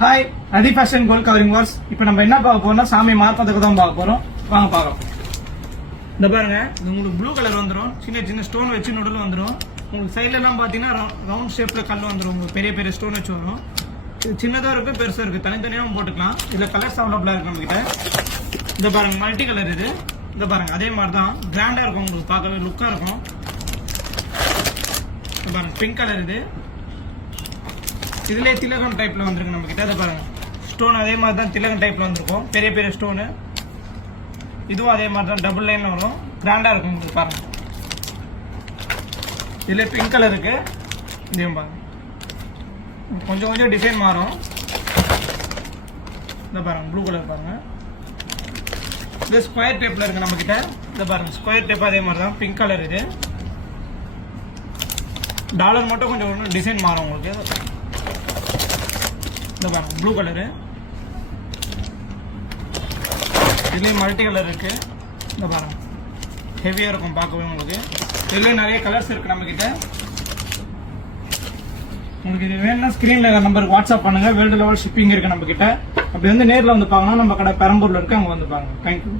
Hi, ரதி fashion gold covering Wars. இப்போ நம்ம என்ன பார்க்க போறோம்னா சாமி மார்க்கத்துக்கு தான் பார்க்க போறோம். வாங்க பார்க்கலாம். இந்த பாருங்க, இது உங்களுக்கு ப்ளூ கலர் வந்துடும். சின்ன சின்ன ஸ்டோன் வச்சு நடுவில் வந்துடும். உங்களுக்கு சைட்ல எல்லாம் பார்த்தீங்கன்னா ரவுண்ட் ஷேப்ல கல் வந்துடும். உங்களுக்கு பெரிய பெரிய ஸ்டோன் வச்சு வரும். இது சின்னதாக இருக்கு, பெருசாக இருக்கு, தனித்தனியாகவும் போட்டுக்கலாம். இதில் கலர்ஸ் அவைலபிளாக இருக்கு நம்ம கிட்ட. இந்த பாருங்க, மல்டி கலர் இது. இந்த பாருங்க, அதே மாதிரி தான் கிராண்டா இருக்கும், உங்களுக்கு பார்க்கவே லுக்கா இருக்கும். இந்த பாருங்க, பிங்க் கலர் இது. இதுலேயே திலகம் டைப்ல வந்துருக்கு நம்ம கிட்ட. அதை பாருங்க, ஸ்டோன் அதே மாதிரி தான் திலகம் டைப்ல வந்திருக்கும், பெரிய பெரிய ஸ்டோனு. இதுவும் அதே மாதிரி தான் டபுள் லைன்ல வரும், கிராண்டா இருக்கும் உங்களுக்கு. பாருங்க, இதுல பிங்க் கலர் இருக்கு. இதையும் பாருங்க, கொஞ்சம் கொஞ்சம் டிசைன் மாறும். இந்த பாருங்க, ப்ளூ கலர் பாருங்க. இது ஸ்கொயர் டைப்ல இருக்கு நம்ம கிட்ட. இந்த பாருங்க, ஸ்கொயர் டைப் அதே மாதிரி தான், பிங்க் கலர் இது. டாலர் மட்டும் கொஞ்சம் டிசைன் மாறும் உங்களுக்கு. இந்த பாருங்க, ப்ளூ கலரு. இதுலேயே மல்டி கலர் இருக்கு. இந்த பாருங்க, ஹெவியா இருக்கும் பார்க்கவே உங்களுக்கு. இதுலேயே நிறைய கலர்ஸ் இருக்கு நம்ம கிட்ட. உங்களுக்கு இது வேணும்னா ஸ்கிரீன்ல நம்பருக்கு வாட்ஸ்அப் பண்ணுங்க. வேர்ல்டு லெவல் ஷிப்பிங் இருக்கு நம்ம கிட்ட. அப்படி வந்து நேரில் வந்து பார்க்கணும். நம்ம கடை பெரம்பூர்ல இருக்கு, அங்கே வந்து பாருங்க. தேங்க்யூ.